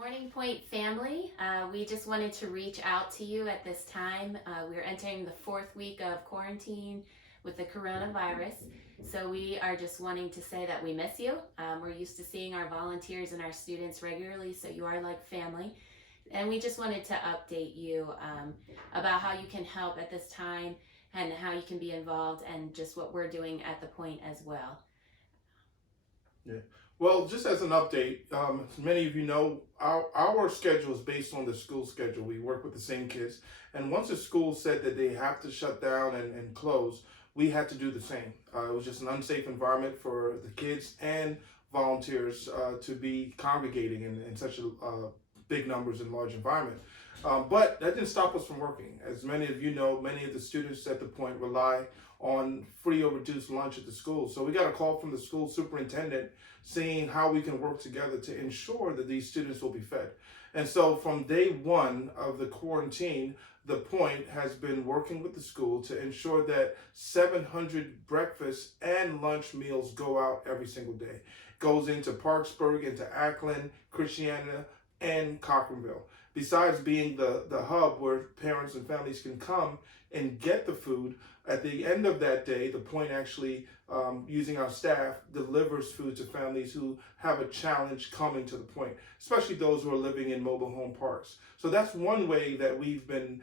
Morning Point family, we just wanted to reach out to you at this time. We're entering the fourth week of quarantine with the coronavirus. So we are just wanting to say that we miss you. We're used to seeing our volunteers and our students regularly, so you are like family. And we just wanted to update you about how you can help at this time and how you can be involved and just what we're doing at the point as well. Yeah. Well, just as an update, as many of you know, our schedule is based on the school schedule. We work with the same kids. And once the school said that they have to shut down and close, we had to do the same. It was just an unsafe environment for the kids and volunteers to be congregating in such big numbers and large environment. But that didn't stop us from working. As many of you know, many of the students at the point rely on free or reduced lunch at the school. So we got a call from the school superintendent seeing how we can work together to ensure that these students will be fed. And so from day one of the quarantine, the point has been working with the school to ensure that 700 breakfast and lunch meals go out every single day. Goes into Parksburg, into Ackland, Christiana, and Cochranville. Besides being the hub where parents and families can come and get the food, at the end of that day, the point actually, using our staff, delivers food to families who have a challenge coming to the point, especially those who are living in mobile home parks. So that's one way that we've been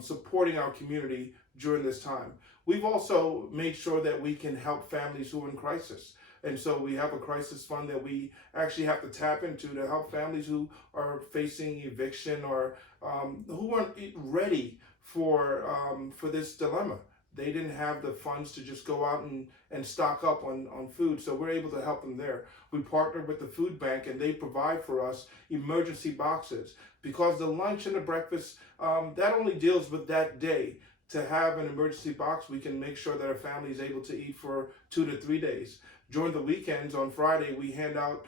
supporting our community during this time. We've also made sure that we can help families who are in crisis. And so we have a crisis fund that we actually have to tap into to help families who are facing eviction or who aren't ready for this dilemma. They didn't have the funds to just go out and stock up on food, so we're able to help them there. We partnered with the food bank, and they provide for us emergency boxes because the lunch and the breakfast, that only deals with that day. To have an emergency box, we can make sure that our family is able to eat for 2 to 3 days. During the weekends, on Friday, we hand out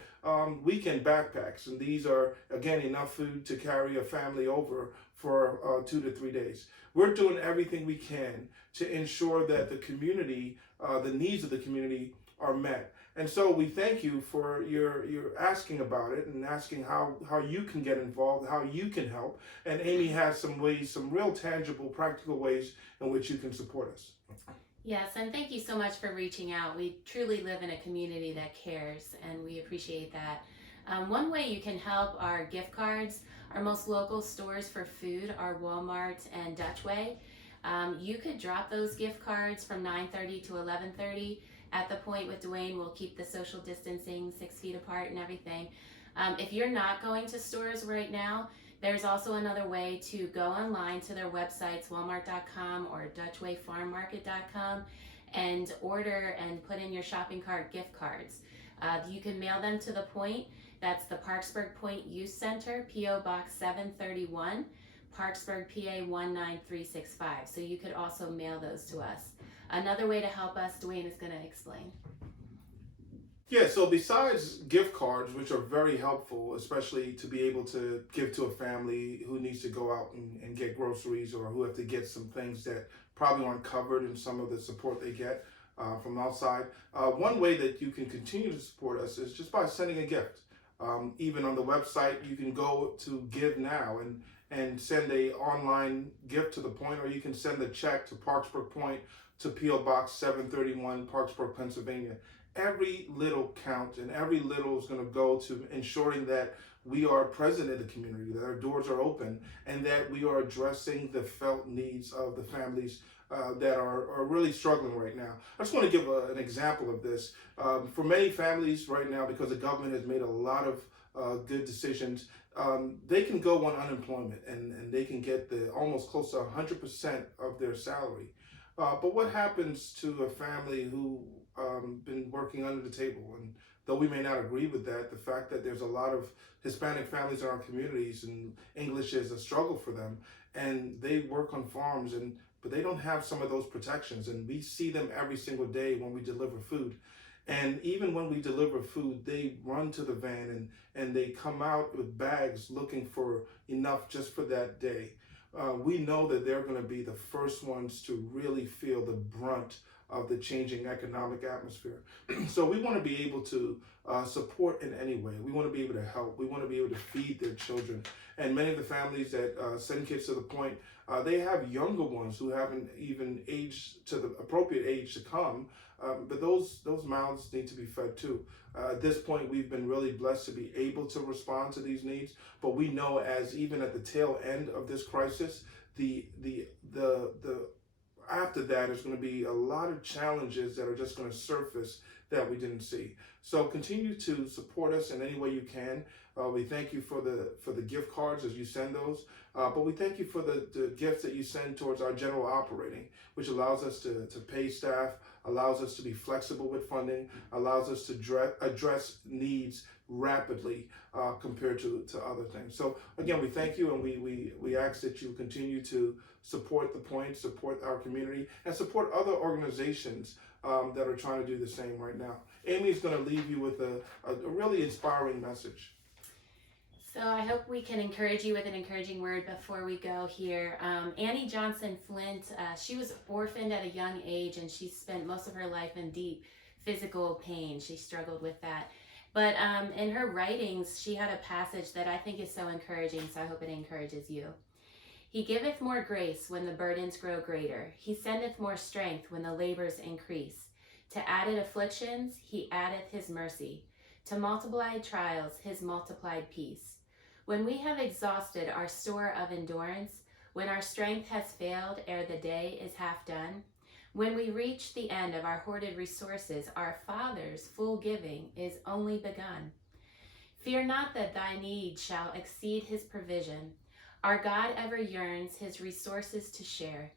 weekend backpacks, and these are, again, enough food to carry a family over for 2 to 3 days. We're doing everything we can to ensure that the community, the needs of the community are met. And so we thank you for your asking about it and asking how you can get involved, how you can help. And Amy has some ways, some real tangible, practical ways in which you can support us. Yes, and thank you so much for reaching out. We truly live in a community that cares, and we appreciate that. One way you can help are gift cards. Our most local stores for food are Walmart and Dutchway. You could drop those gift cards from 9:30 to 11:30 at the point with Dwayne. We'll keep the social distancing 6 feet apart and everything. If you're not going to stores right now, there's also another way to go online to their websites, walmart.com or dutchwayfarmmarket.com, and order and put in your shopping cart gift cards. You can mail them to the point. That's the Parksburg Point Youth Center, P.O. Box 731, Parksburg, PA 19365. So you could also mail those to us. Another way to help us, Dwayne is going to explain. Yeah, so besides gift cards, which are very helpful, especially to be able to give to a family who needs to go out and get groceries or who have to get some things that probably aren't covered in some of the support they get from outside, one way that you can continue to support us is just by sending a gift. Even on the website, you can go to Give Now and send a online gift to the point, or you can send a check to Parksburg Point to P.O. Box 731, Parksburg, Pennsylvania. Every little counts, and every little is going to go to ensuring that we are present in the community, that our doors are open, and that we are addressing the felt needs of the families that are really struggling right now. I just want to give an example of this. For many families right now, because the government has made a lot of good decisions, they can go on unemployment and they can get almost close to 100% of their salary. But what happens to a family who been working under the table? And though we may not agree with that, the fact that there's a lot of Hispanic families in our communities and English is a struggle for them, and they work on farms, but they don't have some of those protections, and we see them every single day when we deliver food. And even when we deliver food, they run to the van and they come out with bags looking for enough just for that day. We know that they're going to be the first ones to really feel the brunt of the changing economic atmosphere. So we want to be able to support in any way. We want to be able to help. We want to be able to feed their children. And many of the families that send kids to the point, they have younger ones who haven't even aged to the appropriate age to come. But those mouths need to be fed too. At this point, we've been really blessed to be able to respond to these needs. But we know, as even at the tail end of this crisis, the after that is going to be a lot of challenges that are just going to surface that we didn't see. So continue to support us in any way you can. We thank you for the gift cards as you send those, but we thank you for the gifts that you send towards our general operating, which allows us to pay staff, allows us to be flexible with funding, allows us to address needs rapidly compared to other things. So again, we thank you, and we ask that you continue to support the point, support our community, and support other organizations that are trying to do the same right now. Amy's going to leave you with a really inspiring message. So I hope we can encourage you with an encouraging word before we go here. Annie Johnson Flint, she was orphaned at a young age, and she spent most of her life in deep physical pain. She struggled with that. But in her writings, she had a passage that I think is so encouraging, so I hope it encourages you. He giveth more grace when the burdens grow greater. He sendeth more strength when the labors increase. To added afflictions, he addeth his mercy. To multiplied trials, his multiplied peace. When we have exhausted our store of endurance, when our strength has failed ere the day is half done, when we reach the end of our hoarded resources, our Father's full giving is only begun. Fear not that thy need shall exceed his provision. Our God ever yearns his resources to share.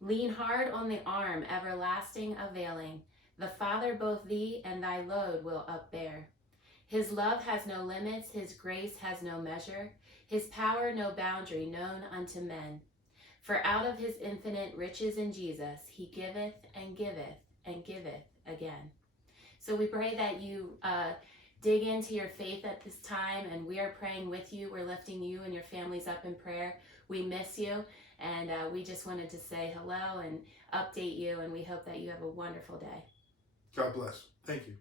Lean hard on the arm everlasting availing. The Father both thee and thy load will upbear. His love has no limits, his grace has no measure, his power no boundary known unto men. For out of his infinite riches in Jesus, he giveth and giveth and giveth again. So we pray that you dig into your faith at this time, and we are praying with you. We're lifting you and your families up in prayer. We miss you, and we just wanted to say hello and update you, and we hope that you have a wonderful day. God bless. Thank you.